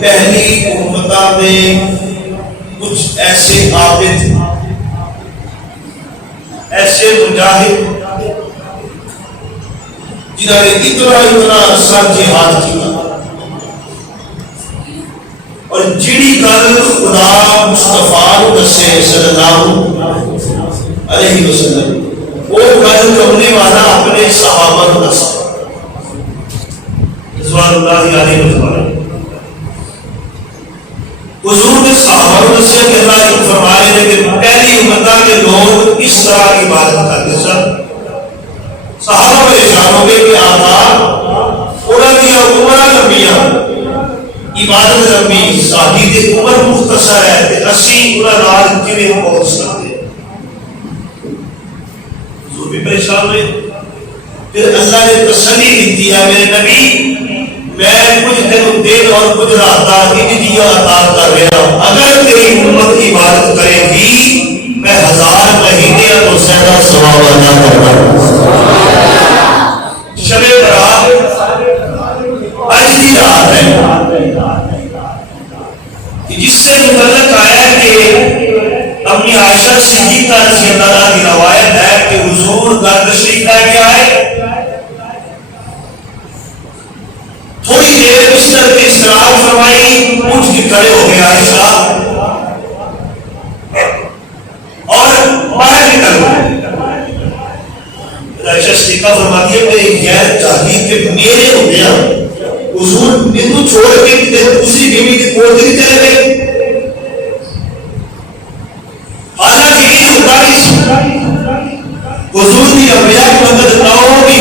پہلی امتوں میں کچھ ایسے عابد، ایسے مجاہد جنہوں نے اتنا عرصہ جہاد کیا، اور جڑی گل خدا مصطفیٰ کو دسے صلی اللہ علیہ وسلم وہ گل کرنے والا اپنے صحابہ کو دسے رضوان اللہ علیہ وسلم۔ حضور نے صحابہ کو دسے کہ اللہ نے فرمائے کہ پہلی امت کے لوگ اس طرح کی عبادت کرتے سن۔ صحابہ پریشان ہو گئے کہ آقا انہوں نے عمر لمبیاں، عبادت لمبی، ساری دی عمر مختصر ہے تے اسی انہاں نال کیویں پہنچ سکتے؟ حضور بھی پریشان ہوئے۔ پھر اللہ نے تسلی دی ہے میرے نبی میں کچھ دن اور کچھ راتاں انجیاں عطا کر رہا ہوں، اگر تیری امت عبادت کرے گی میں 1000 مہینے تو زیادہ ثواب عطا کروں گا۔ شب برات آج کی رات ہے جس سے متعلق آیا کہ اپنی عائشہ صدیقہ رضی اللہ عنہا کی روایت ہے کہ حضور گھر تشریف لے کے آئے، تھوڑی دیر بستر پہ استراحت فرمائی، اٹھ کے کھڑے ہو گئے عائشہ اور باہر نکل گئے۔ عائشہ صدیقہ فرماتی ہے میرے غیر چاہیے کہ میرے ہو گیا حضور مینوں چھوڑ کے دوسری بیوی کی کول نہیں چلے گئے، حالانکہ یہ ہوتا نہیں حضور کی انبیاء کی مدد نہ ہوگی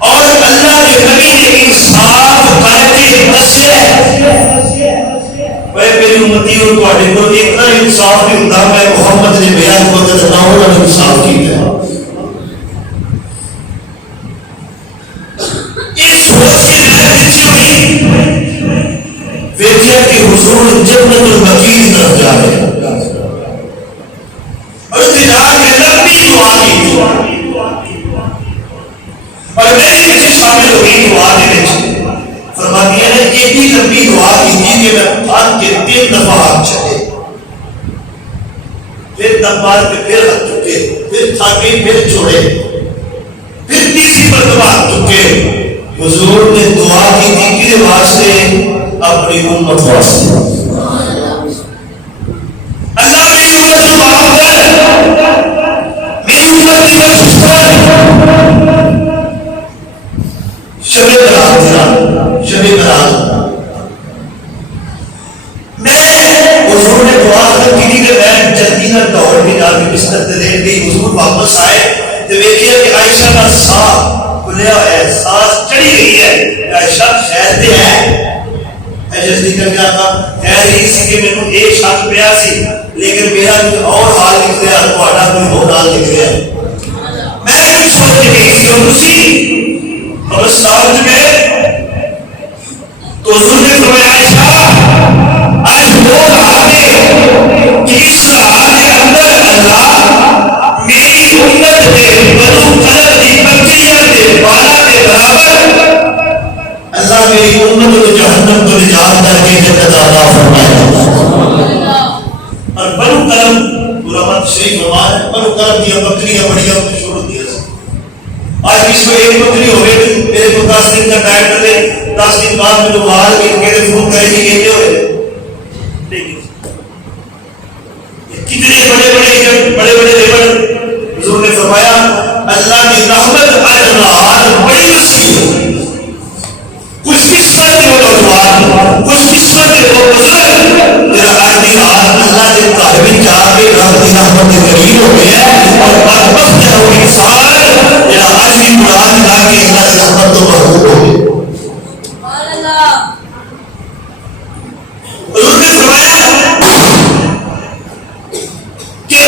اور اللہ کے نبی نے انصاف کر کے دسیا میری امتی اور تواڈے کول اتنا انصاف نہیں ہوتا، میں محمد نے میرا مدد نہ ہونا انصاف کیتا ہے۔ ویکھیا کہ حضور جنت البقیع طرف جا رہے ہیں اور جا کے لمبی دعا کی اور میرے وچ شامل ہو گئی دعا دے وچ فرماتی ہے نے ایڈی لمبی دعا کی کہ میں تھک کے 3 دفعہ ہاتھ چھڑے، پھر دبار پہ پھر ہاتھ چکے، پھر تھاکے پھر چھوڑے، پھر تیسری مرتبہ ہاتھ چکے۔ حضور نے دعا کی تھی کس واسطے؟ اپنی امت واسطے۔ اللہ میری امت کو معاف کر، میری امت کی بخشش کر۔ شب برات میں حضور نے دعا کی تھی کہ میں جلدی نہ دوڑ کے جا کے بستر تے لیٹ گئی۔ حضور واپس آئے تو ویکھیا کہ عائشہ کا ساتھ کھلیا ہوا ہے، سانس چڑھی گئی ہے۔ عائشہ خیر تے ہے؟ جلدی کر کے آقا خیر ہی سی کہ مینوں ایک شک پیا سی لیکن میرا کچھ اور حال نکلیا، تہاڈا کوئی اور حال نکلیا۔ میں کچھ سوچ کے گئی سی اور اسی قبرستان میں تو حضور نے فرمایا عائشہ آج وہ حال ہے کہ اس حال کے اندر اللہ میری امت کے بنو قلب کی بکریاں کے بالا کے برابر اللہ میری امت کو جہنم کو نجات کر کے جنت عطا فرمائے۔ اور بنو قلب علماء شریف فرمایا بنو قلب کی بکریاں بڑی مشہور ہوتی ہیں۔ آج اس میں ایک بکری ہو گئی میرے کو 10 دن کا ٹائم دے، 10 دن بعد میں دوبارہ کے فون کرے گی کہتے ہوئے کتنے بڑے بڑے لیبر۔ حضور نے فرمایا اللہ کی رحمت اجرات بڑی وسیع ہے۔ خوش قسمت ہے وہ نوجوان، خوش قسمت ہے وہ بزرگ جہاں آج کی رات اللہ کے قابل جا کے رب کی رحمت کے قریب ہو گیا ہے، اور بدبخت ہے وہ انسان جہاں آج کی قرآن جا کے اللہ کی رحمت تو محبوب ہو گئی۔ حضور نے فرمایا کہ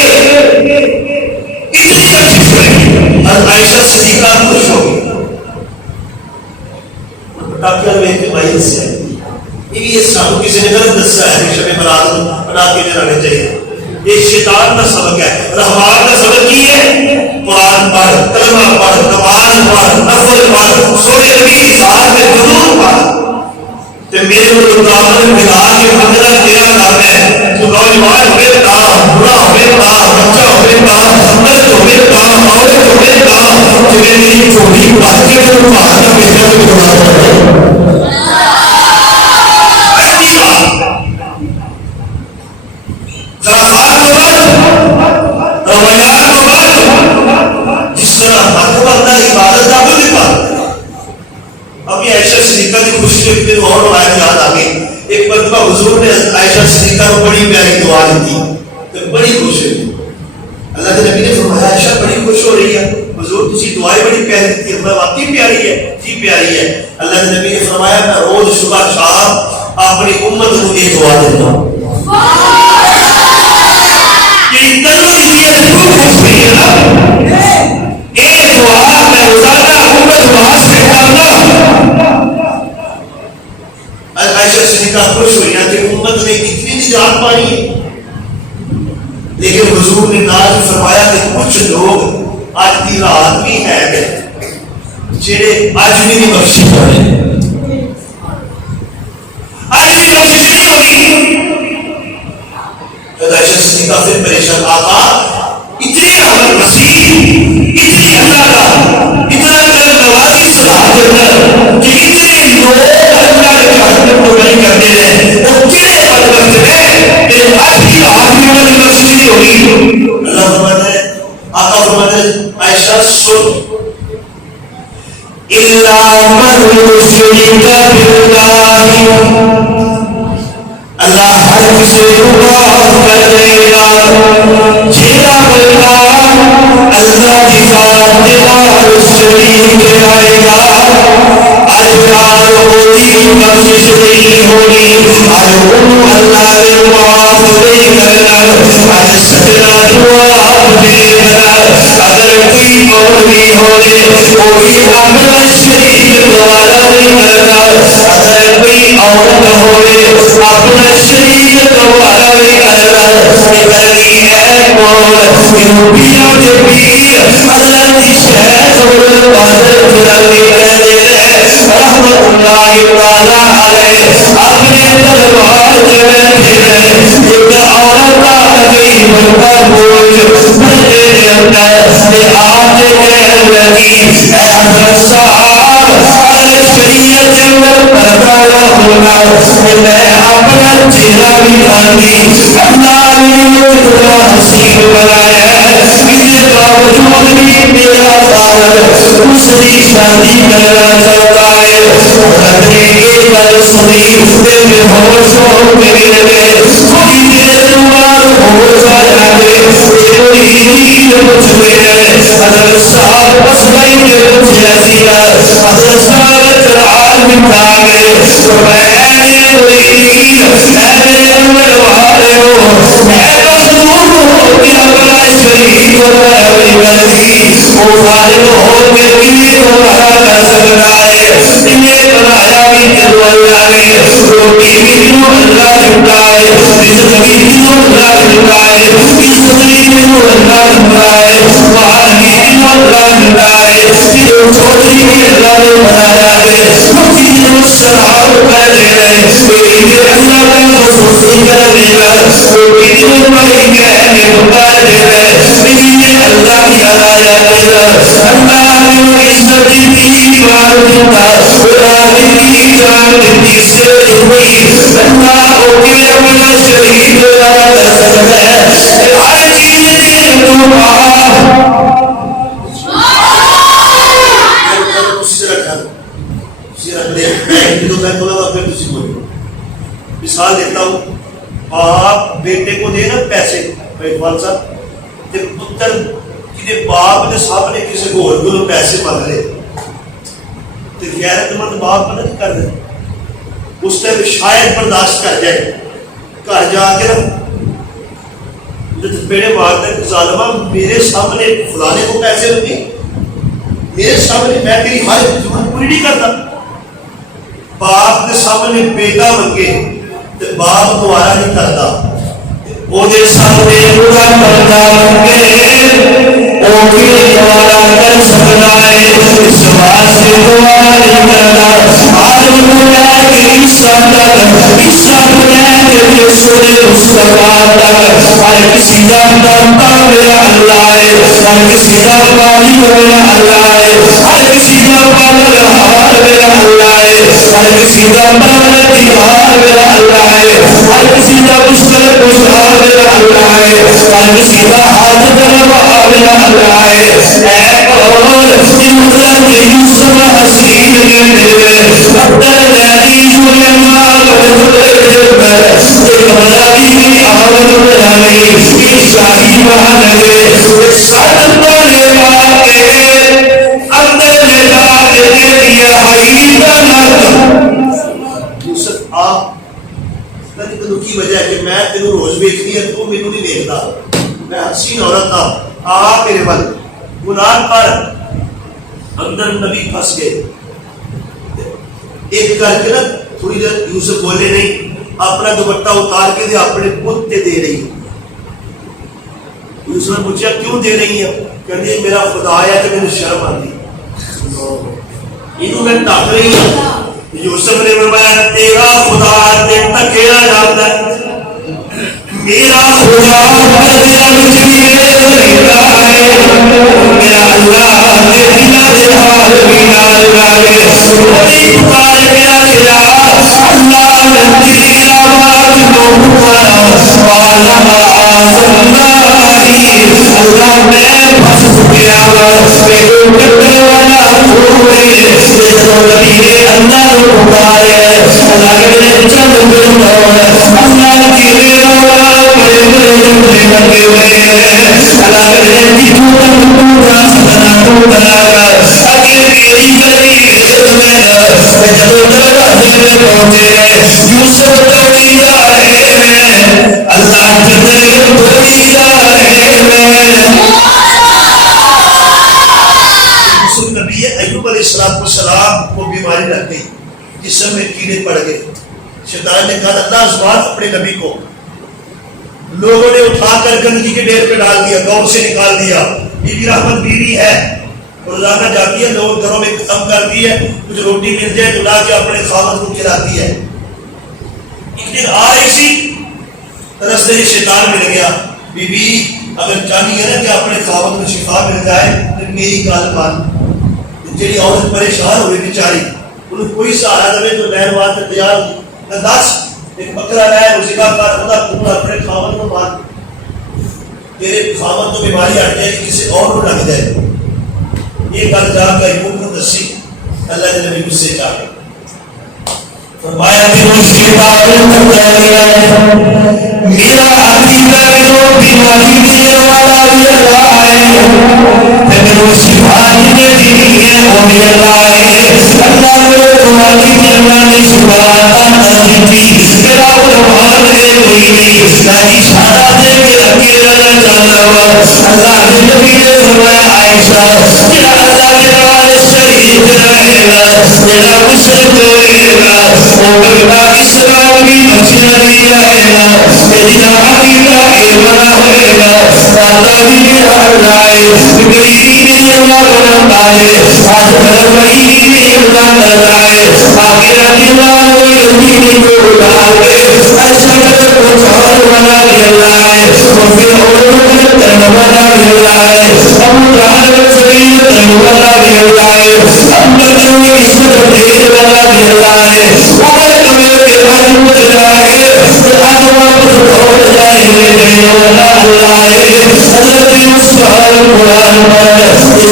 اتنی بخشش ہوئی اور عائشہ صدیقہ خوش ہو گئی۔ ڈاکٹر ویکھ کے مایوس ہے یہ سانو کسی نے غلط دسا ہے کہ شب برات بنا کے جانا چاہیے۔ یہ شیطان کا سبق ہے۔ رحمان کا سبق کی ہے قرآن پڑھ، کلمہ پڑھ، نماز پڑھ، نفل پڑھ، سورہ نبی کی ذات میں حضور پاک تے میرے کو دامن ملا کے منگنا تیرا نام ہے تو نوجوان ہوئے تا بوڑھا ہوئے تا بچہ ہوئے تا مرد ہوئے تا عورت ہوئے تا جنہیں میری چوڑی باقی کو پاک بھیجا تو بڑا جس طرح حق بندہ عبادت کا بھی عبادت ہے. ابھی عائشہ صدیقہ کی خوشی ایک دن اور روایت یاد آ گئی. ایک مرتبہ حضور نے عائشہ صدیقہ کو بڑی پیاری دعا دی تھی تو بڑی خوش ہوئی. اللہ کے نبی نے فرمایا عائشہ بڑی خوش ہو رہی ہے حضور تجھے دعائیں بڑی پیاری دی تھی. میں واقعی پیاری ہے جی پیاری ہے. اللہ کے نبی نے فرمایا میں روز صبح شام اپنی امت کو یہ دعا دیتا ہوں. یہ اتنا یہ خوش ہوئی ہے نا ایک دعا میں روزانہ امت واسطے کرنا. عائشہ صدیقہ خوش ہوئی کہ امت نے اتنی نجات پائی ہے. لیکن حضور نے ناز فرمایا کہ کچھ لوگ آج کی رات بھی ہے جڑے آج بھی نہیں بخشی پڑے آج بھی بخشش نہیں ہوگی. عائشہ صدیقہ پھر پریشان آقا اتنی رحمت مسیح اتنی اللہ کا اتنا کرم نوازی صلاح کرنا کہ اتنے لوگ اللہ کے رحمت کو نہیں کرتے ہیں وہ کنے بدبخت ہیں کہ آج کی رات میں انہیں بخشش نہیں ہوگی. اللہ فرماتا ہے آقا فرماتا ہے عائشہ سن الا من یشرک باللہ اللہ ہر کسی کو معاف کر دے گا جیڑا بندہ اللہ کی ذات کے نال شریک آئے گا اجرار کوئی بخشش نہیں ہوگی اور انہوں اللہ نے معاف نہیں کرنا. اج سجنا دعا دے گا اگر کوئی مولوی ہوئے کوئی اپنا شریک دوبارہ نہیں کرتا. اگر کوئی عورت ہوئے اپنا شریک دوبارہ نہیں کرتا کہنی ہے کون پیا کے پیر اللہ کی شہد اور بادل جلالی کہنے ہیں رحمت اللہ تعالی علیہ اپنے دربار کے بیٹھے ہیں. ایک عورت کا نبی بڑا بوجھ بڑے اندر سے آج کہنے لگی اے حضرت صاحب اگر شریعت اندر پردہ ہوگا کہ میں اپنا چہرہ بھی کھاتی اللہ نے اتنا حسین بنایا ہے اس کے باوجود بھی میرا خالد دوسری شادی کرنا چاہتا ہے. حضرت کی گل سنی بے ہوش ہو کے گر گئے. تھوڑی دیر بعد ہوش آ جاتے کوئی نیند پوچھ گئے. حضرت صاحب مسئلہ کے پوچھ ایسی ہے حضرت صاحب چراغ بٹھا گئے فرمایا اے کوئی نیند اے میرے اندر والے ہو میں مخلوق ہو کے اپنا شریک ہوتا ہے وہ غالب ہو کے کسی کو بڑا کر سکتا ہے. یہ بنایا بھی جب اللہ نے روٹی بھی جو اللہ دیتا ہے رزق بھی جو اللہ دیتا ہے عزت بھی جو اللہ دیتا ہے مال بھی جو اللہ دیتا ہے چوتھی بھی اللہ نے بنایا ہے. کسی جو شراب کر دے رہے یہ اللہ کا خصوصی کر دے گا روٹی جو بھائی کہنے کر دے رہے یہ اللہ کی علایا دے گا. اللہ نے عزت دی بار دیتا راضی دی جان دی سے ہوئی اللہ کو کہ اپنا شریک لگا کر سکتا ہے. ہر چیز سے تو مثال دیتا ہوں باپ بیٹے کو دے نا پیسے پتر کہ باپ نے سامنے کسی کو پیسے مانگ لے تو غیرت مند باپ مدد کر دے اس ٹائم شاید برداشت کر جائے گھر جا کے بیڑے مارتا ہے ظالمہ میرے سامنے فلانے کو پیسے لگے میرے سامنے میں تیری ہر ضرورت پوری نہیں کرتا. باپ کے سامنے بیٹا منگے تو باپ دوبارہ نہیں کرتا وہ دے سامنے پورا بندہ منگے وہ بھی دوبارہ کر سکتا ہے. اس واسطے دوبارہ نہیں کرتا. موسیٰ تک، عیسیٰ کو لے کے سونے مصطفیٰ تک، ہر کسی کا بندہ میرا اللہ ہے، ہر کسی کا والی میرا اللہ ہے، ہر کسی کا پالنہار میرا اللہ ہے، ہر کسی کا پالنہار میرا اللہ ہے، ہر کسی کا مشکل گزار میرا اللہ ہے، ہر کسی کا حاجت روا میرا اللہ ہے۔ اے کون امرت یوسف حسین کے دل عبدال نبی علماء ایک ملاکی آمد بنانے ایک شاہی بہانے ساتھ پڑے واقعے اندر لگا دے دیا حیدہ نت۔ یوسف آپ تنو کی وجہ ہے کہ میں تنو روز بیکھنی ہے تو میں نہیں دیکھتا، میں حسین عورت تھا، آ میرے بل گناہ پر اندر نبی پھنس گئے۔ ایک کر کے نا تھوڑی دیر یوسف بولے نہیں، اپنا دوپٹہ اتار کے دے اپنے پت تے دے رہی۔ یوسف نے پوچھا کیوں دے رہی ہے؟ کہتے میرا خدا آیا تو میرے شرم آتی، انہوں میں ڈاک رہی ہوں۔ یوسف نے فرمایا تیرا خدا تے تکیا جاتا ہے، میرا خدا میرا اللہ میرا حال میرا اللہ میری پکار میرا خدا اللہ تیری آواز کو پکارا اللہ میں پھنس گیا میرے ٹکر والا ہوئے نبی اللہ کو پکارے اللہ کے چند دن اللہ کی آواز بڑے بڑے جملے لگے ہوئے اللہ کے پورا سنا ٹوٹا اگے میری گلی میں جب دروازے پہ پہنچے یوسف دوڑی جا رہے ہیں اللہ کے دوڑی جا رہے ہیں۔ یوسف نبی ایوب علیہ السلام کو بیماری لگ گئی، جسم میں کیڑے پڑ گئے، شیطان نے کہا اللہ آزمان اپنے نبی کو، لوگوں نے اٹھا کر گندگی کے ڈھیر پہ ڈال دیا، گاؤں سے نکال دیا۔ بی بی رحمت بیوی ہے، روزانہ جاتی ہے، لوگ گھروں میں کام کرتی ہے، کچھ روٹی مل جائے تو لا کے اپنے خاوند کو کھلاتی ہے۔ ایک دن آ رہی سی رستے میں شیطان مل گیا، بی بی اگر چاہیے نا کہ اپنے خاوند کو شفا مل جائے تو میری گل مان۔ جی عورت پریشان ہوئی بیچاری، انہوں کوئی سہارا دے تو لہر واسطے تیار ہوئی، دس ایک بکرا لائے اسی کا کار خدا تم اپنے خاوند کو مان، تیرے خاوند تو بیماری ہٹ جائے گی، کسی اور کو لگ جائے گی۔ یہ گل جا کر ایوب کو دسی، اللہ کے نبی غصے چاہ گئے، فرمایا کہ اس کے تعلق میرا عقیدہ جو بیماری دینے والا بھی اللہ ہے، لیکن وہ شفا دینے بھی ہے وہ بھی اللہ ہے۔ اللہ کو تمہاری اللہ نے شفا عطا کی تھی، میرا قربان ہے کوئی نہیں، میں اشارہ دے کے اکیلا نہ جانا ہوا۔ اللہ کے نبی نے فرمایا عائشہ میرا اللہ کے والے شریف رہے گا، میرا مشرق ہوئے گا، وہ میرا اسلام کی بچیاں نہیں رہے گا، میری عقیدہ ایمانہ ہوئے گا، دادا بھی میرا اللہ ہے، گریبی میری اللہ بناتا ہے، آج بھرمائی میری اللہ کرتا ہے، آخرہ دیوان کو یقینی کو اٹھا کے ایسا قدر کو چھوڑ والا بھی اللہ ہے، وہ پھر اولو کو کرنے والا بھی اللہ ہے، ہم جہاں شریف کرنے والا بھی اللہ ہے، ہم بچوں کی عزت دے والا بھی اللہ ہے۔ اگر تمہیں کے بعد مجھ جائے تو آج واپس لوٹ جائے گے والا اللہ ہے۔ حضرت مسلمان قرآن پر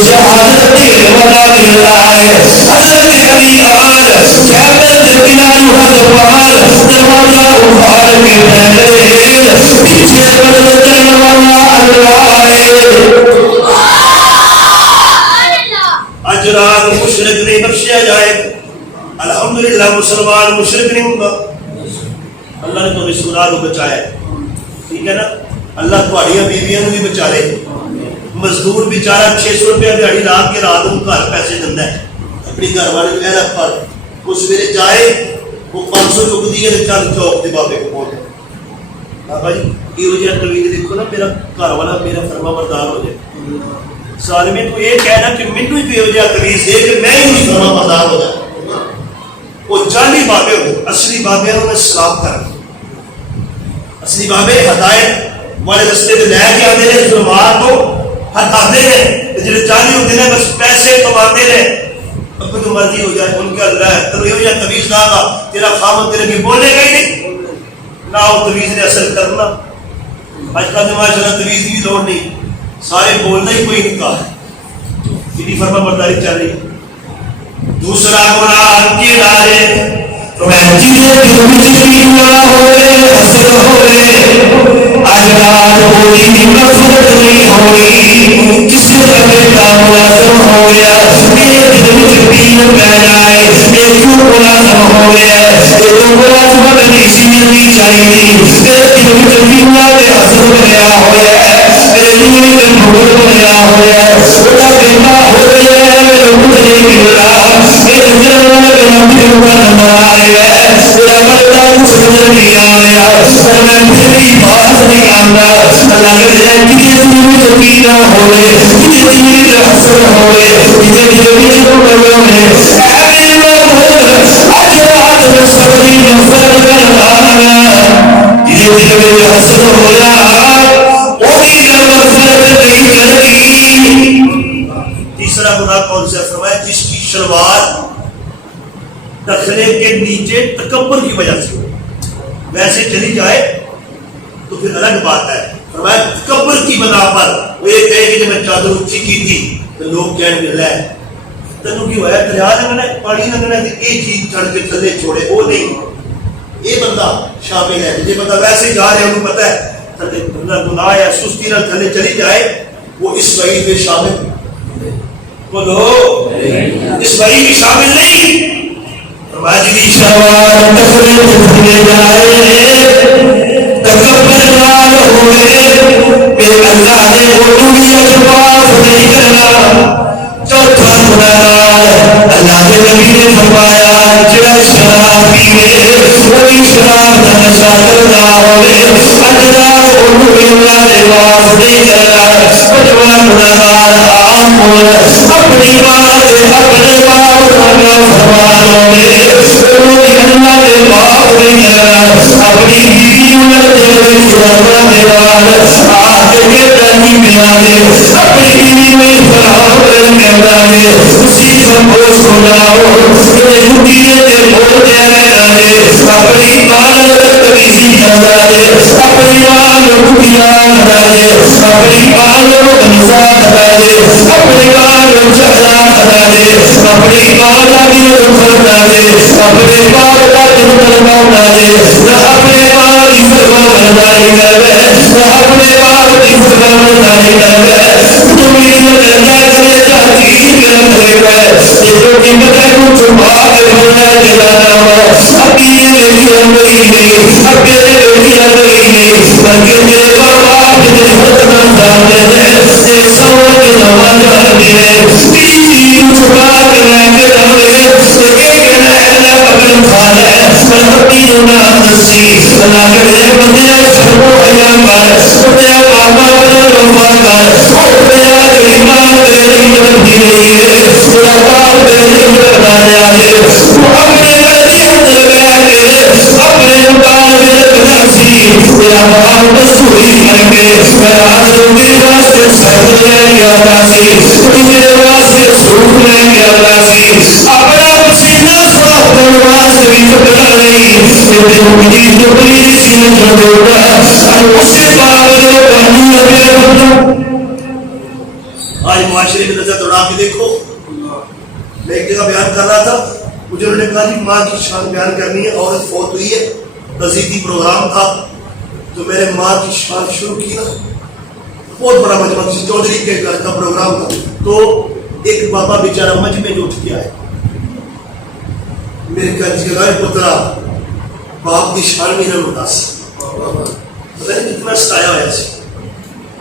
شہادت دے والا بھی اللہ ہے۔ حضرت علی آل خیبر بلال حضرات دروازہ اٹھار کے پہلے پیچھے مدد کرنے والا اللہ ہے۔ اجرات مشرق نہیں بخشیا جائے، الحمدللہ مسلمان مشرق نہیں ہوگا، اللہ نے تمہیں سنا کو بچایا ہے، ٹھیک ہے نا۔ اللہ تمہاری بیویاں بھی بچا لے۔ مزدور بیچارہ 600 روپیہ دیہڑی لا کے رات کو گھر پیسے دینا ہے اپنی گھر والے پہلا پر، اس ویلے جائے وہ 500 چک دی ہے، چل چوک کے بابے کو پہنچ بابا جی یہ وجہ کبھی دیکھو نا میرا گھر والا میرا فرما بردار ہو جائے، ظالمین کو یہ کہنا کہ مینو ہی بے وجہ تمیز دے کہ میں ہی فرما بردار ہو جائے، وہ جعلی بابے ہو، اصلی بابے نے سلام کر اصلی بابے ہدایت والے رستے لے کے آتے ہیں ظلمات کو ہٹاتے ہیں جڑے جالی ہوتے ہیں بس پیسے کماتے ہیں اب جو مرضی ہو جائے ان کا اللہ ہے تو یہ تویز نہ گا تیرا خامد تیرے کی بولے گا ہی نہیں نہ وہ تویز نے اثر کرنا آج کل جماعت چلا تویز کی لوڑ نہیں سارے بولنا ہی کوئی نکاح ہے تیری فرما برداری چل رہی ہے دوسرا قرآن کی نارے جیسے ہوئے حسد ہوئے آزاد ہوئی مفرد نہیں ہوئی جس سے بیٹا ملازم ہو گیا میرے دل میں دین پہنائے میرے کیوں ملازم ہو گیا یہ تو ملازم بنی سیرنی چاہیے میرے دل میں دنیا میں حسد بنیا ہوا ہے میرے دل میں بھول بنیا ہوا ہے بڑا بیٹا ہو گیا ہے میرے کچھ نہیں مل رہا میرے دل میں دل کا نمبر آئے گا میرا بڑا کچھ نظر نہیں آیا اور میں پھر بھی بات نہیں آنا اللہ کے جائے کسی دل میں پینا ہوئے کسی دل میں حسد ہوئے کسی دل میں بڑوں میں اے محمد اجرات صبری نفر کرنا کسی دل میں حسد ہویا وہی مغفرت نہیں کرے گی تیسرا گناہ کون سا فرمایا جس کی شلوار دخلے کے نیچے تکبر کی وجہ سے ویسے چلی جائے تو پھر الگ بات ہے فرمایا تکبر کی بنا پر وہ یہ کہے کہ جب میں چادر اونچی کی تھی تو لوگ کہنے لگے ہے تنو کی ہوا ہے دریا لگنا ہے پانی لگنا ہے ایک چیز چڑھ کے تھلے چھوڑے وہ نہیں یہ بندہ شامل ہے یہ بندہ ویسے جا رہے ہیں انہوں پتہ ہے تھلے گناہ یا سستی نہ تھلے چلی جائے وہ اس وعید میں شامل بولو اس وعید میں شامل نہیں واجبی شلوار تخلے چھوڑے جائے تکبر نال ہوئے پھر اللہ نے وہ دنیا سے معاف نہیں کرنا چوتھا گناہ اللہ کے نبی نے فرمایا جڑا شراب پیوے وہی شراب کا نشہ کرنا ہوئے اللہ اللہ نے معاف نہیں کرنا پنجواں گناہ عام ہوئے اپنی ماں اپنے باپ کا فرمانوں میں اللہ نے معاف نہیں کرنا اپنی بیویوں نے سرما دیوار آج کے تنی میانے اپنی بیوی میں فراہم کرنے والے اسی سمبھو سناؤ کہ یہودیے کے بول دینے والے اپنی مال کسی جانے اپنی مال کھیان کرے اپنی مال نظام کرے اپنی مال جہلا کرے اپنی مال کی کرنا دے اپنے مال کا کرنا دے اپنے مال کی فرمانبرداری کرے اپنے مال کی فرمانبرداری کرے دنیا میں کرے جاتی کرے یہ جو قیمت ہے کچھ بات بولنا جلانا ہوا ابھی یہ میری اندری نہیں ابھی یہ میری اندری نہیں بلکہ میرے باپ نے ختم جانے دے یہ سور کے نواز جانے دے تین چھپا کے رہ کے جانے یہ کہنا ہے اللہ پکڑ کھا لے سرحدی نہ نسی اللہ کے لئے بندے چھپو حیاء کر اپنے پاپا پر رفا کر اپنے ایمان تیرے اندر بھی نہیں ہے تیرا باپ تیرے اندر بنانے آئے وہ اپنے گھر اندر بیٹھے اپنے مکان میں بناسی تیرا باپ مسئولی کر کے میں حاضر میرے واسطے سہت لے گیا باسی میرے واسطے سوکھ لے گیا باسی اپنا پسینہ صاف کرنے واسطے بھی کپڑا نہیں میرے مجھے کپڑی سیل کر دوگا اور اسے باپ جو پہنی اپنے بندوں آج معاشرے میں نظر دوڑا کے دیکھو میں ایک جگہ بیان کر رہا تھا مجھے انہوں نے کہا جی ماں کی شان بیان کرنی ہے عورت فوت ہوئی ہے تزیدی پروگرام تھا تو میں نے ماں کی شان شروع کی نا بہت بڑا مجمع کسی چودھری کے گھر کا پروگرام تھا تو ایک بابا بیچارہ مجمع جو اٹھ کے آئے میرے گھر کے گھر پترا باپ کی شان میں نہ مداس میں نے کتنا ستایا ہوا سی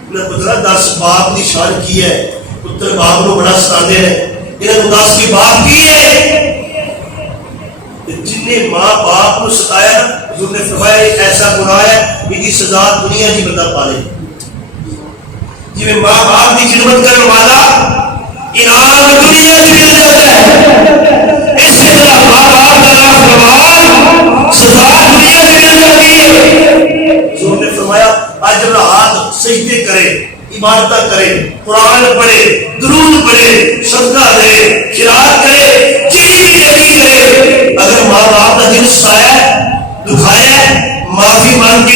میں پترا 10 باپ کی شان کی ہے پتر باپ کو بڑا ستاندے ہیں انہیں مداس کی باپ کی ہے جن نے ماں باپ کو ستایا حضور نے فرمایا ایسا گناہ ہے کہ سزا دنیا کی بندہ پالے جی میں ماں باپ کی خدمت کرنے والا انعام دنیا کی مل جاتا ہے اسی طرح ماں باپ کا نافرمان سزا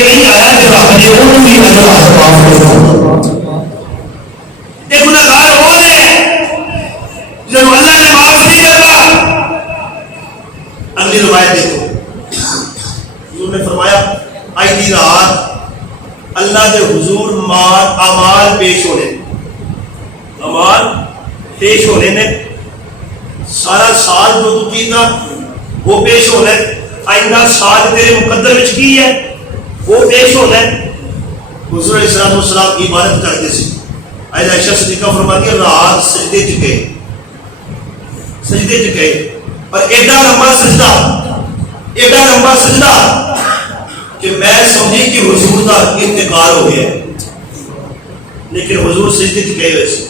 کے نہیں آیا کہ رب نے انہوں بھی اجر معاف کرنا. ایک گناہگار وہ ہے جب اللہ نے معاف نہیں کرتا. اگلی روایت دیکھو، حضور نے فرمایا آئی دی رات اللہ کے حضور اعمال پیش ہونے نے سارا سال جو تو کیتا وہ پیش ہونا ہے. آئندہ سال تیرے مقدر وچ کی ہے وہ پیش ہونا ہے. حضور علیہ الصلوۃ والسلام کی عبادت کرتے سی. عائشہ صدیقہ فرماتی ہے رات سجدے چ گئے اور ایڈا لمبا سجدہ کہ میں سمجھی کہ حضور کا انتقال ہو گیا، لیکن حضور سجدے چ گئے ویسے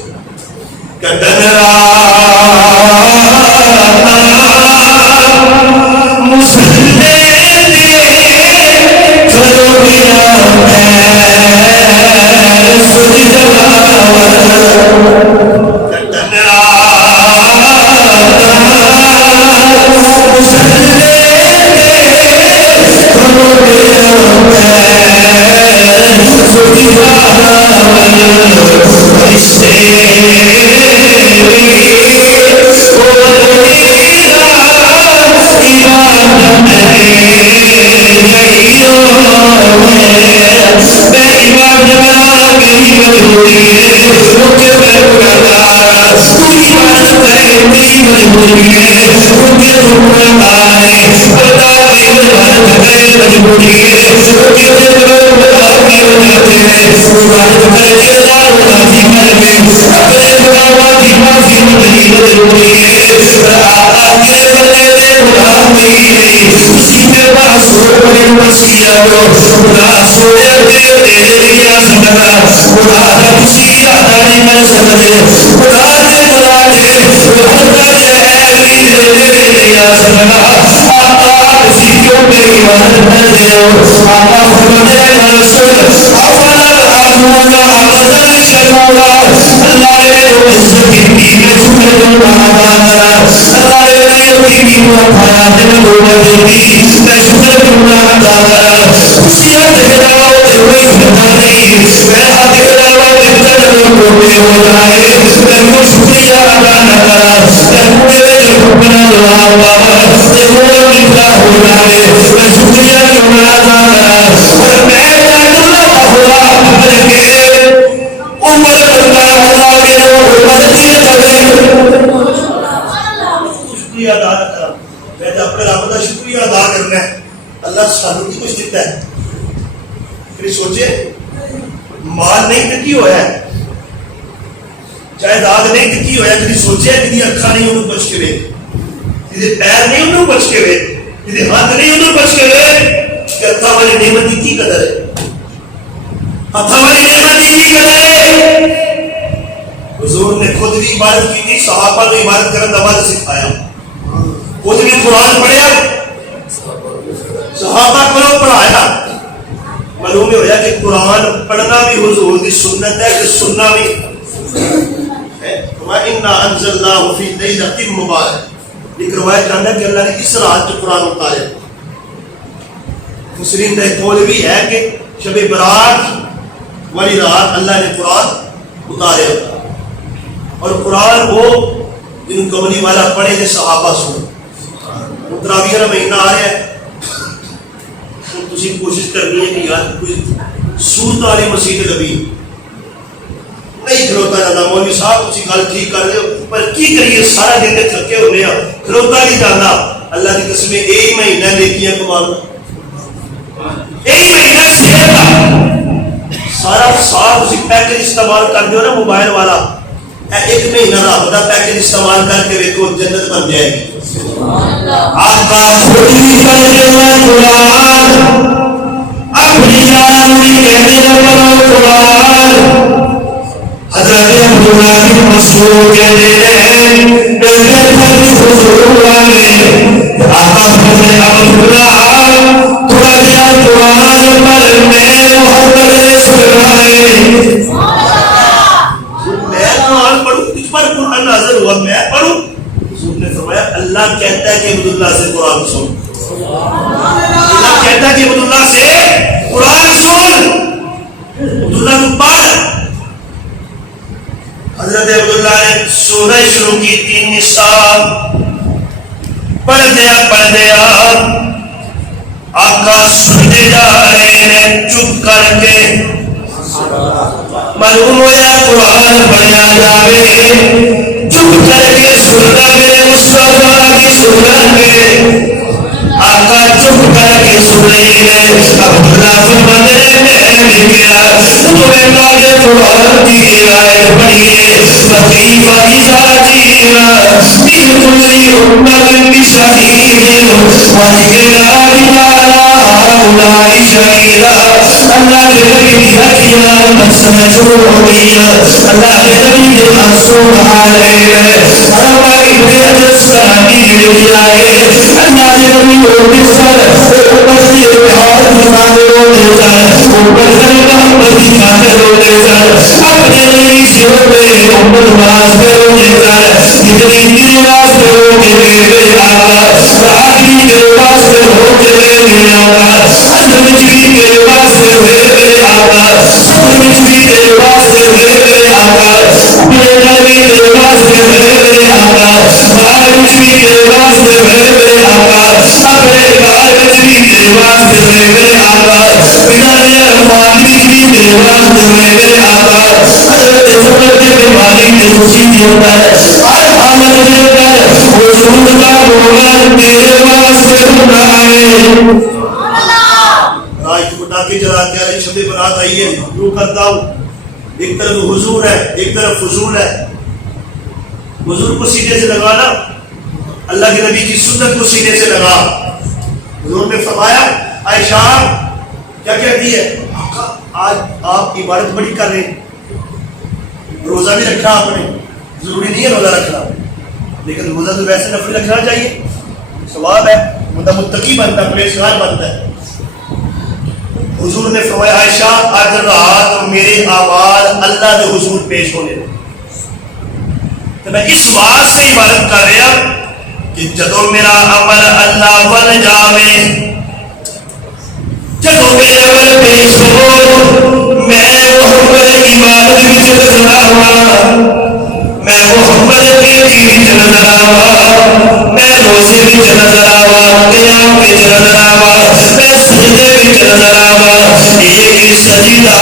اپنے رب کا شکریہ ادا کرنا ہے. اللہ سانو کی کچھ دیتا ہے. پھر سوچے مال نہیں دیتی ہوا ہے، جائیداد نہیں دیتی ہوا ہے، کبھی سوچے کہ اکھا نہیں انہوں بچ کے وے، جی پیر نہیں انہوں بچ کے وے، جی ہاتھ نہیں انہوں بچ کے وے کہ ہاتھاں والی نعمت کی قدر ہے. ہاتھاں والی نعمت کی قدر ہے. حضور نے خود بھی عبادت کی تھی، صحابہ کو عبادت کرنے کا بعد سکھایا. خود بھی قرآن پڑھیا، صحابہ کو پڑھایا. معلوم ہوا کہ قرآن پڑھنا بھی حضور کی سنت ہے کہ سننا بھی ہے. اِنَّا أَنزَلْنَاهُ فِي لَيْلَةٍ مُبَارَكَةٍ. ایک روایت جانتا ہے کہ اللہ نے اس رات جو قرآن اتارے. مسلم کا ایک قول بھی ہے کہ شب برات والی رات اللہ نے قرآن اتارے. اور قرآن وہ جن کملی والا پڑھے تھے صحابہ سن. تراویح کا مہینہ آ رہا ہے تو تسی کوشش کرنی ہے کہ یار کوئی سورت والی مسیح نبی نہیں کھلوتا جاتا. مولوی صاحب تسی گل ٹھیک کر رہے ہو پر کی کریے سارا دن تے تھکے ہونے ہاں کھلوتا نہیں جاتا. اللہ کی قسم ایک مہینہ نیکیاں کمانا، ایک مہینہ صحت کا سارا سال تسی پیکج استعمال کر دیو نا موبائل والا، ایک مہینہ رب کا پیکج استعمال کر کے ویکھو جنت بن جائے گی. آپ کا خودی قرآن اپنی جان میں کہنے لگا قرآن. حضرت عبداللہ بن مسعود کہتے ہیں میرے گھر حضور والے آقا فرماتے عبداللہ تھوڑا سا قرآن پر میں محبت پر قرآن نازل ہوا میں پڑھوں. حضور نے فرمایا اللہ کہتا ہے کہ عبداللہ سے قرآن سن. اللہ کہتا ہے کہ عبداللہ سے قرآن سن، عبداللہ کو پڑھ. حضرت عبداللہ نے سورہ شروع کی 3 نساء پڑھ دیا. آقا سنتے جا رہے ہیں چپ کر کے. معلوم ہوا قرآن پڑھا جاوے چپ کر کے سننا میرے مصطفیٰ کی سنت میں. آقا چپ کر کے سن رہے ہیں. عبداللہ فرماتے ہیں میں نے کیا تمہیں کاغذ قرآن کی آیت پڑھیے. فَكَيْفَ إِذَا جِئْنَا مِنْ كُلِّ أُمَّةٍ بِشَهِيدٍ وَجِئْنَا بِكَ عَلَىٰ هَٰؤُلَاءِ شَهِيدًا. اللہ کے نبی کی قیامت سمجھو گئی. اللہ کے نبی کے آنسو بہا رہے ہیں. ابا ابن حجر صحابی لے آئے. اللہ کے نبی کو مصر اوپر سے بہار دکھانے ہوتے سر اوپر سے محمد دکھانے ہوتے سر اپنے نئی سروں پہ محمد باز پہ ہوتے سر اتنی تیراز پہ ہوتے گئے آقا. صحابی کے پاس پہ ہوتے گئے آقا. حضرت جبی کے پاس پہ ہوئے گئے آقا. حضرت جبی کے پاس پہ ہوئے گئے آقا. اپنے نبی کے پاس پہ ہوئے گئے آقا. بھائی جبی کے پاس پہ ہوئے گئے آقا. اپنے بھائی جبی کے پاس پہ ہوئے گئے آقا. بڑھانے اخوانی جبی کے پاس پہ ہوئے گئے آقا. حضرت زبر کے بیماری میں خوشی کی ہوتا ہے اور حامد کے اندر حضور کا روغن تیرے پاس سے ہوتا ہے. آج پٹاخے جلاتے ہیں شب برات آئی ہے رو کرتا ہوں. ایک طرف حضور ہے ایک طرف فضول ہے. حضور کو سینے سے لگانا اللہ کے نبی کی سنت کو سینے سے لگا. حضور نے فرمایا عائشہ کیا کہتی ہے آج آپ عبادت بڑی کر رہے ہیں. روزہ بھی رکھنا آپ نے ضروری نہیں ہے روزہ رکھنا لیکن روزہ تو ویسے نفل رکھنا چاہیے ثواب ہے. بندہ متقی بنتا ہے پرہیزگار بنتا ہے. حضور نے فرمایا عائشہ آج رات میرے اعمال اللہ کے حضور پیش ہونے دیں. تو میں اس بات سے عبادت کر رہا کہ جدو میرا عمل اللہ بن جاوے جدو میرے عمل پیش ہو میں محمد عبادت بھی نظر آوا. میں محمد کے دین نظر آوا. میں روزے بھی نظر آوا. قیام بھی نظر آوا. میں سجدے بھی نظر آوا. ایک سجدہ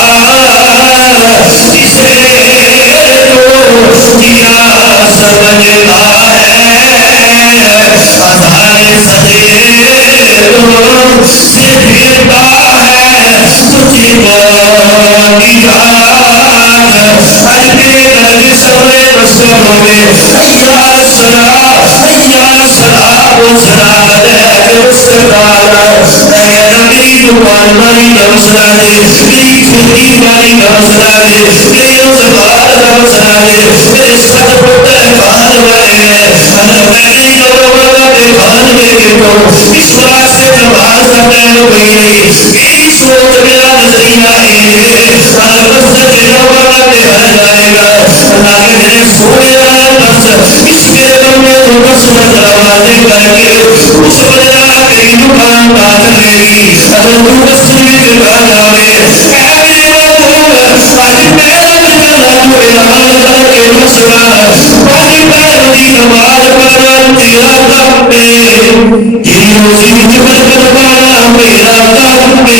جسے تو کیا سمجھتا ہے ہزارے سجدے سے پھرتا ہے تجھے کی جان. ہر کے در سوے بسروں میں حیال صلاح حیال صلاح و صلاح دے مستقارا. اے نبی دکان ماری نمسرا دے میری چھوٹی ماری نمسرا دے میری زبان نمسرا دے میرے ساتھ پتر خان بنے ہیں. اگر میں نے نوبت کے خان میں گرو اس بات سے نماز اٹھائے ہوئی نہیں. میری سوچ میرا نظریہ ہے اگر بس کے نوبت کے ہر جائے گا اللہ کے میرے سونے والا نفس اس کے دم میں تو بس دروازے کر کے اس وجہ تیری دکان بات لے گی. اگر تو بس کی دکان آوے اے میرے محبوب آج میرا بچہ کوئی حال کر کے مسئلہ پانی پیر دی نماز پڑھنا تیرا کام پہ تیری روزی جبر کروانا میرا کام پہ.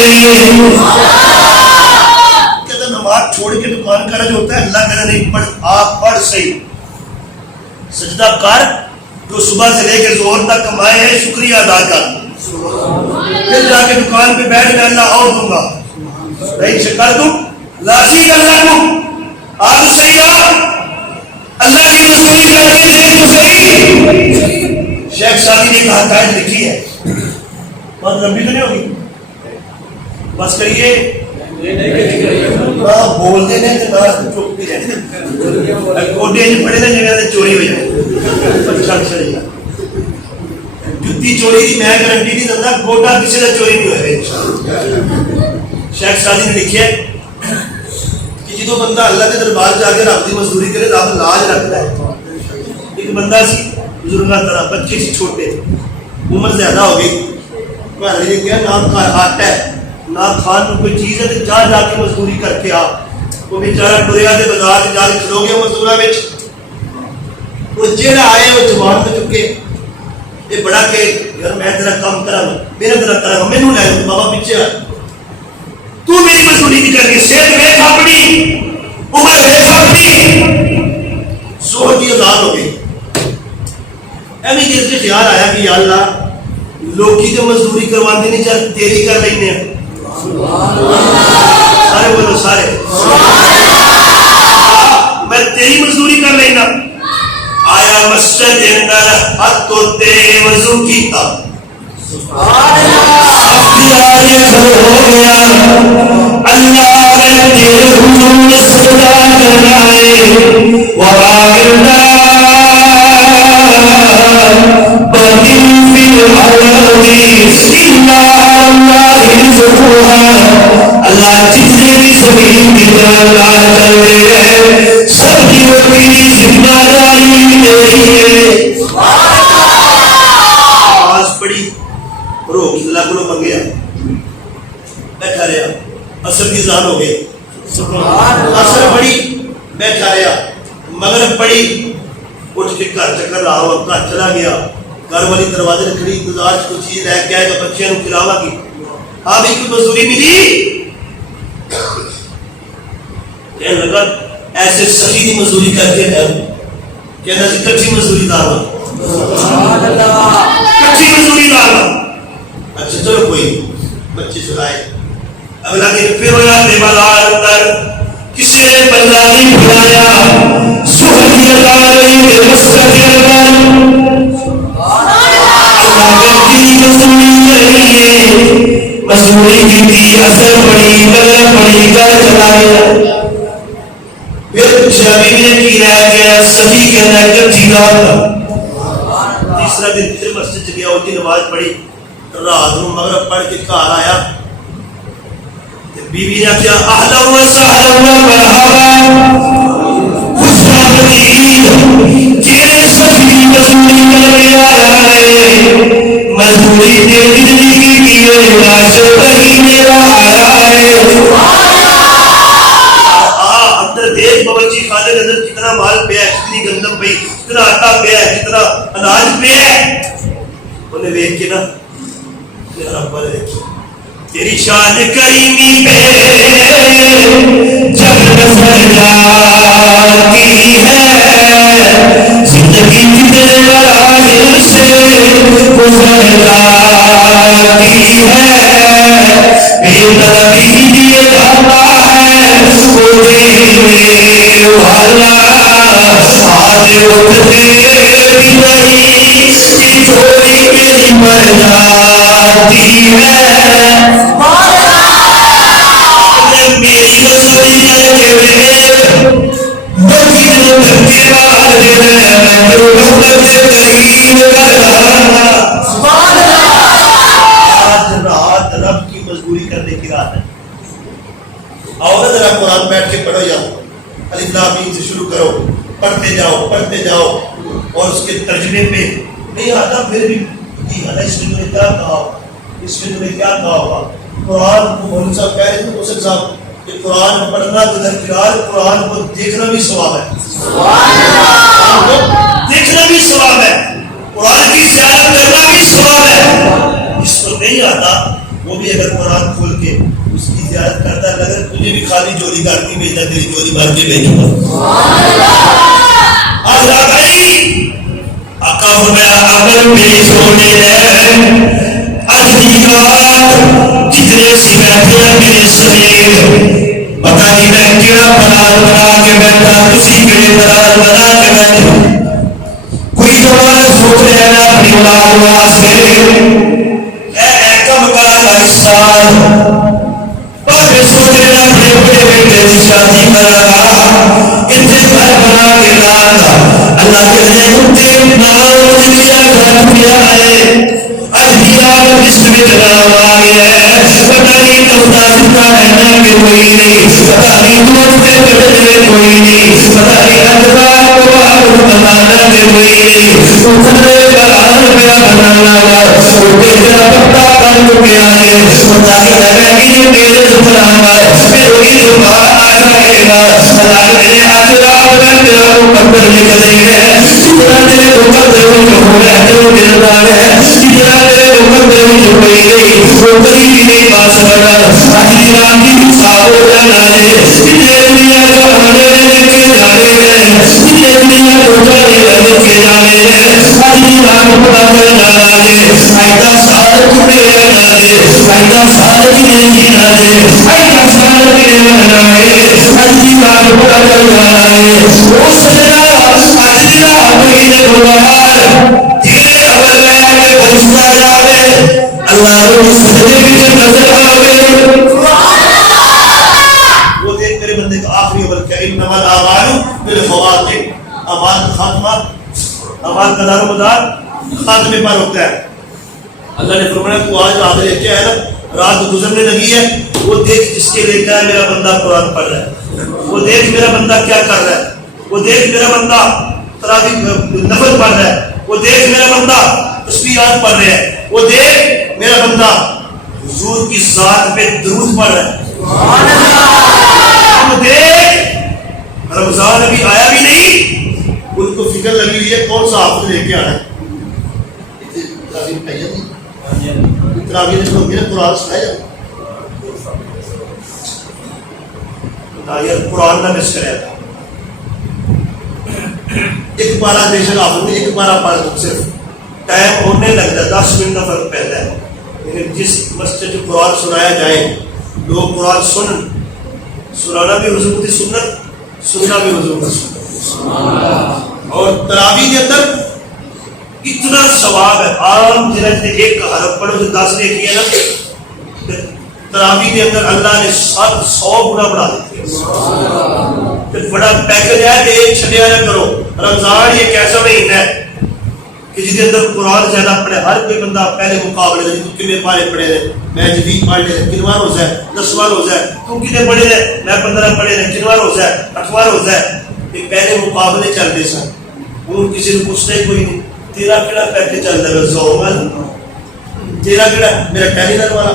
کہتا نماز چھوڑ کے دکان کرا جو ہوتا ہے اللہ کہتا نہیں پڑھ آپ پڑھ صحیح سجدہ کر جو صبح سے لے کے ظہر تک کمائے ہیں شکریہ ادا کر. پھر جا کے دکان پہ بیٹھ میں اللہ اور دوں گا نہیں سے کر دوں لازی کر دوں آپ صحیح آپ اللہ کی مصنوعی کر کے دیکھ تو صحیح. شیخ سادی نے کہا قائد لکھی ہے بات لمبی تو نہیں ہوگی بس کریے بول دے نے چپ بھی رہے گوڈے پڑے نے جگہ چوری ہو جائے جتی چوری کی میں گارنٹی نہیں دیتا گوڈا کسی کا چوری نہیں ہوئے. شیخ سادی نے لکھا ہے کہ جدو بندہ اللہ کے دربار جا کے رب کی مزدوری کرے رب لاج رکھتا ہے. ایک بندہ سی بزرگاں طرح بچے سی چھوٹے عمر زیادہ ہو گئی گھر نے کہا نہ آٹا ہے نہ کھان کو کوئی چیز ہے تو جا جا کے مزدوری کر کے آ. وہ بیچارہ ٹریا کے بازار سے جا کے کھلو گیا مزدوراں وچ. وہ جہاں آئے وہ جوان ہو چکے یہ بڑا کہ یار میں تیرا کام کرا میرا تیرا کرا مینوں لے لو بابا پیچھے آ تو میری مزدوری نہیں کرنی صحت ویکھ اپنی عمر ویکھ اپنی زور کی اذان ہو گئی. ایویں دل سے خیال آیا کہ یا اللہ لوکی تو مزدوری کرواندے نہیں چل تیری کر لینے سارے بولو سارے میں تیری مزدوری کر لینا. آیا مسجد اندر ہاتھ دھوتے وضو کیتا اللہ میں تیرے حضور سجدہ کرائے وآئلہ بدل فی الحوادث الا اللہ رزقها. اللہ جتنے بھی زمین کی طرف آ چلے ہیں سب کی وکیلی ذمہ داری میری ہے. آواز پڑی رو کی اللہ کو منگیا بیٹھا رہا اثر کی ذات ہو گئی اثر پڑی بیٹھا رہا مغرب پڑی اٹھ کے گھر چکر رہا ہوا گھر چلا گیا. گھر والی دروازے نے کھڑی انتظار کوئی چیز لے کے آئے گا بچیاں کو کھلاوا گی. ہاں بھی کوئی مزدوری ملی کہنے لگا ایسے سخی دی مزدوری کر کے کہنا سی کچھی مزدوری دار کچھی مزدوری دار. اچھا چلو کوئی بچے چلائے اگلا دن پھر ہویا بے بازار اندر کسی نے بندہ نہیں بلایا سہلی لگا رہی ہے مسجد مزدوری کی تھی اثر پڑی مغرب پڑی گھر چلا گیا. پھر شبیب نے کی رہ گیا سخی کے اندر کچھی رات. تیسرا دن پھر مسجد چ گیا اٹھی نماز پڑھی رات کو مغرب پڑھ کے گھر آیا بیوی نے کیا اہلا و سہلا و مرحبا خوش آمدید تیرے سخی مزدوری کر کے آیا ہے مزدوری تیری زندگی کی علاج وہی میرا آیا ہے. اندر دیکھ باورچی خانے کے اندر کتنا مال پیا ہے کتنی گندم پئی کتنا آٹا پیا ہے کتنا اناج پیا ہے. انہیں دیکھ کے نا میرا رب نے دیکھی تیری شان کریمی پہ جب نظر جاتی ہے زندگی تیرے راہ سے گزر جاتی ہے بے طلبی دیے جاتا ہے وہ دینے والا آج اٹھتے بھی نہیں کہ چوری میری مر جاتی ہے. میری مزدوری کر کے لوگ دھرتی بار آج رات رب کی مزدوری کرنے کی رات ہے. آؤ نا ذرا قرآن بیٹھ کے پڑھو یا الف لام میم سے شروع کرو پڑھتے جاؤ اور اس کے ترجمے پہ نہیں آتا پھر بھی اس میں تمہیں کیا کہا اس میں تمہیں کیا کہا ہوگا. قرآن کو مولوی صاحب کہہ رہے تھے حسین صاحب کہ قرآن پڑھنا تو درکار قرآن کو دیکھنا بھی ثواب ہے. دیکھنا بھی ثواب ہے قرآن کی زیارت کرنا بھی ثواب ہے. اس کو نہیں آتا وہ بھی اگر قرآن کھول کے اس کی زیارت کرتا ہے اگر تجھے بھی خالی جوڑی کرتی بھیجنا تیری جوڑی بھر کے بھیجوں گا. آقا فرمایا اگر میری سونے کتنے سی بیٹھے میرے سمیر پتا نہیں میں کیڑا پناہ بنا کے بیٹھا تسی کیڑے پناہ بنا کے بیٹھے کوئی جوان سوچ رہے نا اپنی اولاد واسطے اے کم کرا پاکستان پر سوچ رہے نا اپنے بڑے بیٹے کی شادی کرا اتنے گھر بنا کے لانا اللہ کے لئے اتنے نام دیا گھر کیا ہے اجیار جس میں جناب آگیا ہے پتہ نہیں دفتہ سکتا رہنا کہ کوئی نہیں پتہ نہیں دوستے پڑھنے کوئی نہیں پتہ نہیں اجبار کو آرہو بنانا کہ کوئی نہیں اتنے بران پہ بنانا گا اٹھے جا پتہ کر دیکھ میرے بندے کا آخری عمل کیا انما الاعمال بالخواتم اعمال خاتمہ اعمال کا دار و مدار خاتمے پر ہوتا ہے اللہ نے فرمایا تو آج رات لے کے ہے نا رات گزرنے لگی ہے وہ دیکھ جس کے لے کے میرا بندہ قرآن پڑھ رہا ہے وہ دیکھ میرا بندہ کیا کر رہا ہے وہ دیکھ میرا بندہ تراویح نفل پڑھ رہا ہے وہ دیکھ میرا بندہ تسبیحات پڑھ رہا ہے وہ دیکھ میرا بندہ حضور کی ذات پہ درود پڑھ رہا ہے وہ دیکھ رمضان ابھی آیا بھی نہیں ان کو فکر لگی ہوئی ہے کون سا حافظ لے کے آنا ہے تراویح نے قرآن سنایا قرآن نہ مس کرے ایک بارہ بے شک آپ نے ایک بارہ پڑھ دو صرف ٹائم ہونے لگتا ہے 10 منٹ کا فرق پہلتا ہے لیکن جس مسجد جو قرآن سنایا جائے لوگ قرآن سنانا بھی حضور کی سنت سننا بھی حضور کی سنت اور تراویح کے اندر اتنا ثواب ہے عام جنت نے ایک حرف پڑھو جو 10 نے کیا نا تراویح کے اندر اللہ نے 100 گنا بڑھا دیتے ہیں بڑا پیکج ہے کہ ایک چھٹیا نہ کرو رمضان ایک ایسا مہینہ ہے کہ جس کے اندر قرآن زیادہ پڑھے ہر کوئی بندہ پہلے مقابلے میں تو کتنے پارے پڑھے رہے میں جبھی پڑھ لے کنواں روزہ ہے 10واں روزہ ہے تو کتنے پڑھے رہے میں 15 پڑھے رہے کنواں روزہ ہے 8واں روزہ ہے یہ پہلے مقابلے چلتے سن اور کسی نے پوچھنا ہی کوئی نہیں تیرا کیڑا پیکج چل رہا ہے زومل تیرا کیڑا میرا ٹیلیگر والا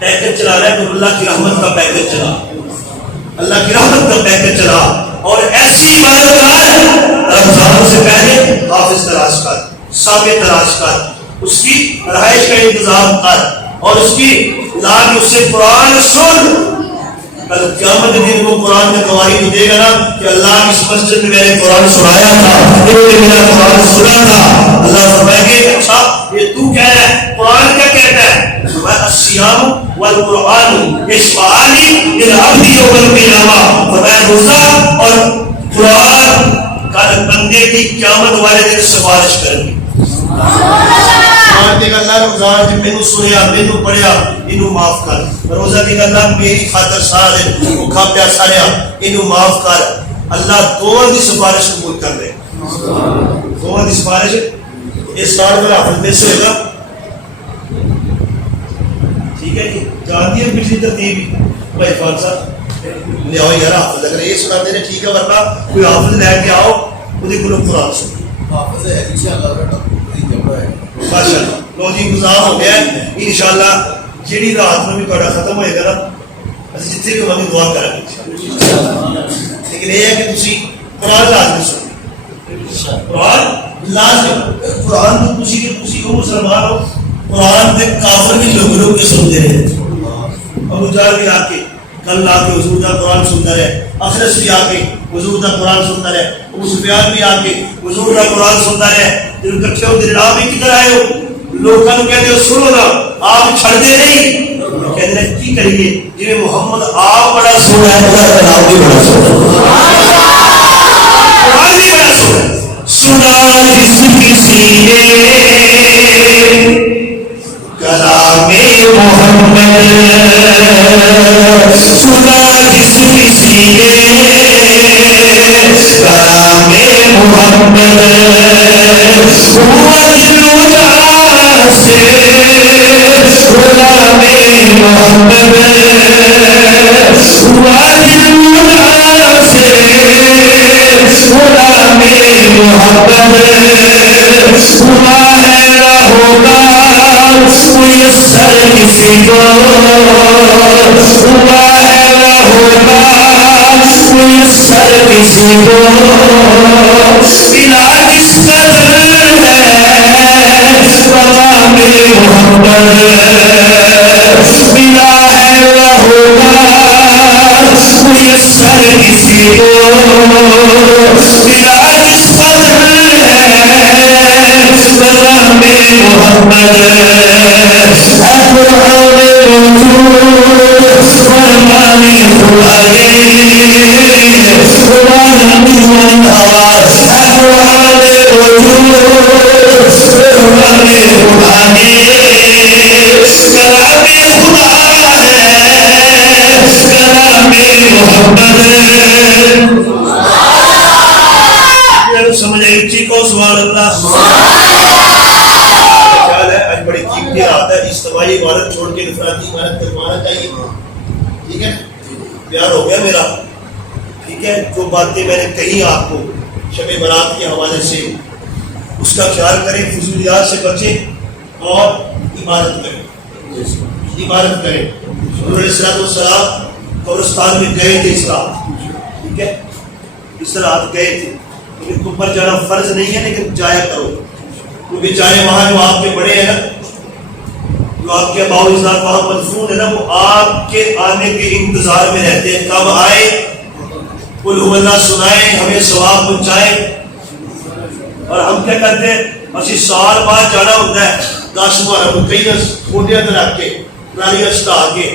پیکج چلا رہا ہے تو اللہ کی رحمت کا پیکج چلا اللہ کی رحمت کا پیکج چلا اور ایسی عبادت کر رمضان سے پہلے حافظ تلاش کر سامع تلاش کر اس کی رہائش کا انتظام کر اور اس کی لا کے اس سے قرآن سن کل قیامت کے دن وہ قرآن میں گواہی تو دے گا نا کہ اللہ اس مسجد میں میں نے قرآن سنایا تھا میرا قرآن سنا تھا اللہ فرمائے گے اچھا یہ تو کہہ رہا ہے قرآن کیا کہتا ہے الصیام والقرآن یشفعان للعبد یوم القیامہ فرمایا روزہ اور قرآن کل بندے کی قیامت والے دن سفارش کریں گے قرآن کے اللہ رمضان جب میں نے سنیا میں نے پڑھیا انہوں معاف کر روزہ کے اللہ میری خاطر سارے بھوکا پیاسا رہا انہوں معاف کر اللہ دونوں کی سفارش قبول کر لے دونوں کی سفارش اس سال میں حافظ میں سے ہوگا ٹھیک ہے جی جان دیے پچھلی ترتیب بھائی فان صاحب لے آؤ یار حافظ اگر یہ سناتے ہیں ٹھیک ہے ورنہ کوئی حافظ لے کے آؤ خود کو لوگ قرآن سن حافظ ہے انشاءاللہ ماشاءاللہ لو جی گزار ہو گیا انشاءاللہ جیڑی رات میں بھی تھوڑا ختم ہوئے گا نا اسی جتنے بھی ہمیں دعا کریں گے لیکن یہ ہے کہ تسی قرآن لازمی سنیں قرآن لازم قرآن تو تسی ہو مسلمان ہو قرآن دے کافر بھی لوگ کے سنتے رہے ابو جہل بھی آ کے کل آ کے حضور کا قرآن سنتا رہے اخرس بھی آ کے حضور کا قرآن سنتا رہے ابو سفیان بھی آ کے حضور کا قرآن سنتا رہے جب کٹھے ہو دل آپ بھی کدھر آئے ہو لوگوں کو کہتے ہو سنو نا آپ چھڑ دے نہیں کہتے ہیں کی کریے جی محمد آپ بڑا سنا ہے آپ بھی بڑا سنا قرآن بھی بڑا سنا جس کسی نے کلام محمد سنا جس کسی نے کلام محمد ہوا دلوں سے غلام محمد ہوا دلوں سے غلام محمد ہوا ہے ہوگا میسر کسی کو ہوا ہے ہوگا میسر کسی کو علاج اس قدر ہے غلام محمد سمجھ آئی اچھی کو سبحان اللہ. خیال ہے آج بڑی قیمتی رات ہے. اجتماعی عبادت چھوڑ کے انفرادی عبادت کروانا چاہیے. ٹھیک ہے پیار ہو گیا میرا. ٹھیک ہے جو باتیں میں نے کہی آپ کو شب برات کے حوالے سے اس کا خیال کریں, فضولیات سے بچیں اور عبادت کریں. عبادت کریں. حضور علیہ السلام قبرستان میں گئے تھے اس رات. ٹھیک ہے اس رات گئے تھے لیکن تم پر جانا فرض نہیں ہے لیکن جایا کرو کیونکہ چاہے وہاں جو آپ کے بڑے ہیں نا جو آپ کے اباؤ اجداد وہاں مدفون ہے نا وہ آپ کے آنے کے انتظار میں رہتے ہیں کب آئے قل هو اللہ سنائیں ہمیں ثواب پہنچائیں. اور ہم کیا کرتے ہیں اسی سال بعد جانا ہوتا ہے 10 ماہ کئی کھوٹیاں رکھ کے پرانی اشتا کے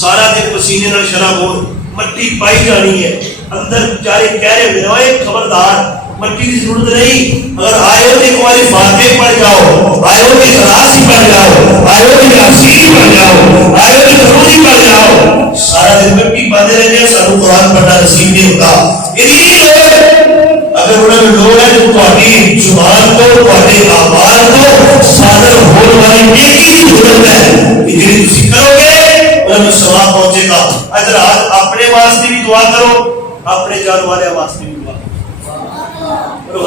سارا دن پسینے نال شراب ہو مٹی پائی جانی ہے اندر بیچارے کہہ رہے ہوئے خبردار مٹی کی ضرورت نہیں. اگر آئے ہو تو ہماری فاتح پڑھ جاؤ, آئے ہو تو خلاصی پڑھ جاؤ, آئے ہو تو یاسین پڑھ جاؤ, آئے ہو تو درودی پڑھ جاؤ. سارا دن مٹی پاتے رہتے ہیں سانو قرآن پڑھنا نصیب نہیں ہوتا. اگر انہوں نے لوگ ہیں تو تہاڈی زبان کو تہاڈے اعمال کو صادر ہونے والی نیکی کی ضرورت ہے کہ جی تسی کرو گے انہوں ثواب پہنچے گا. اگر اپنے واسطے بھی دعا کرو اپنے جان والے واسطے بھی دعا کرو.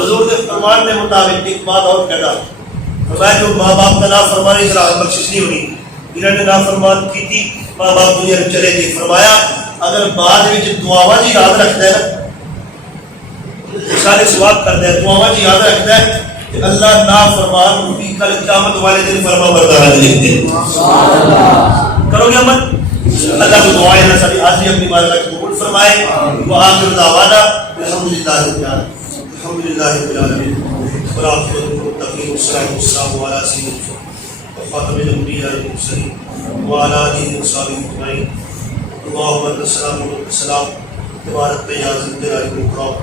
حضور کے فرمان کے مطابق ایک بات اور کہنا فرمایا جو ماں باپ کا نافرمانی ذرا بخشش نہیں ہونی. جنہوں نے نافرمان کی تھی ماں باپ دنیا میں چلے گئے. فرمایا اگر بعد میں دعاواں جی یاد رکھتا ہے نا سارے ثواب کرتا ہے دعاواں جی یاد رکھتا ہے کہ اللہ نافرمان بھی کل قیامت والے دن فرما بردار لکھتے ہیں. کرو گے عمل اللہ کو دعائیں اللہ ساری حاضری اپنی بارگاہ میں قبول فرمائے. وآخر دعوانا الحمدللہ رب العالمین. الحمدللہ رب العالمین والعاقبۃ للمتقین والصلاۃ والسلام علی سیدنا خاتم الانبیاء والمرسلین وعلی آلہ وصحبہ اجمعین. اللهم السلام علیکم السلام تبارک یا ذی الجلال والاکرام.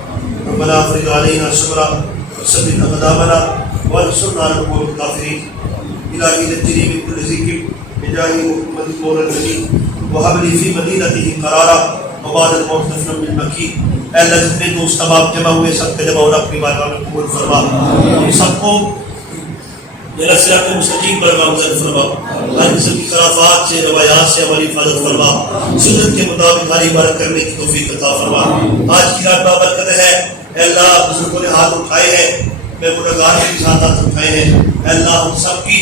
ربنا افرغ علینا صبرا وثبت اقدامنا وانصرنا على القوم الكافرين. الہی نجنی من كل ضيق بجاه محمد المولى النبی وهب لي في مدینته قرارا وبعد الموت دفنا بالمکی. اے اللہ جتنے دوست احباب جمع ہوئے سب کے جمع ہونا اپنی بارگاہ میں قبول فرما. ہم سب کو میرا صراط مستقیم پر گامزن فرما. ہر قسم کی خرافات سے روایات سے ہماری حفاظت فرما. سنت کے مطابق ہماری عبادت کرنے کی توفیق عطا فرما. آج کی رات بابرکت ہے. اے اللہ بزرگوں نے ہاتھ اٹھائے ہیں میں گنہگار کے ساتھ ہاتھ اٹھائے ہیں. اے اللہ ہم سب کی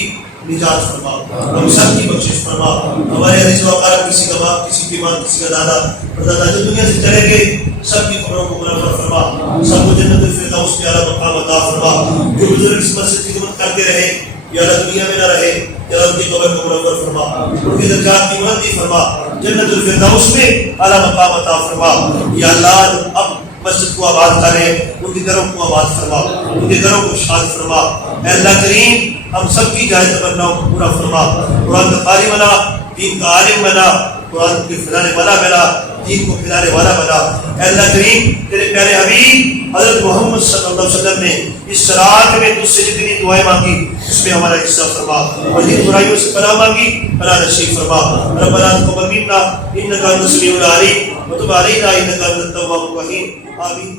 نجات فرما, ہم سب کی بخشش فرما. ہمارے عزیز و اقارب کسی کا باپ کسی کی ماں کسی کا دادا پردادا جو دنیا سے چلے گئے سب کی قبروں کو منور فرما. سب کو جنت الفردوس کے اعلیٰ مقام عطا فرما. جو بزرگ اس مسجد کی خدمت کرتے رہے یا اللہ دنیا میں نہ رہے یا ان کی قبر کو منور فرما. ان کی درجات کی بلندی فرما. جنت الفردوس میں اعلیٰ مقام عطا فرما. یا اللہ اب مسجد کو آباد کرے ان کے گھروں کو آباد فرما ان کے گھروں کو شاد فرما. اے اللہ کریم ہم سب کی جائز تمناؤں کو پورا فرما. قرآن کا قاری بنا, دین کا عالم بنا, قرآن کے پھیلانے والا بنا, دین کو پھیلانے والا بنا. اے اللہ کریم تیرے پیارے حبیب حضرت محمد صلی اللہ علیہ وسلم نے اس رات میں تجھ سے جتنی دعائیں مانگی اس میں ہمارا حصہ فرما. اور جن برائیوں سے پناہ مانگی پناہ نصیب فرما. ربنا تقبل منا انک انت السمیع العلیم وتب علینا انک انت التواب الرحیم. آمین.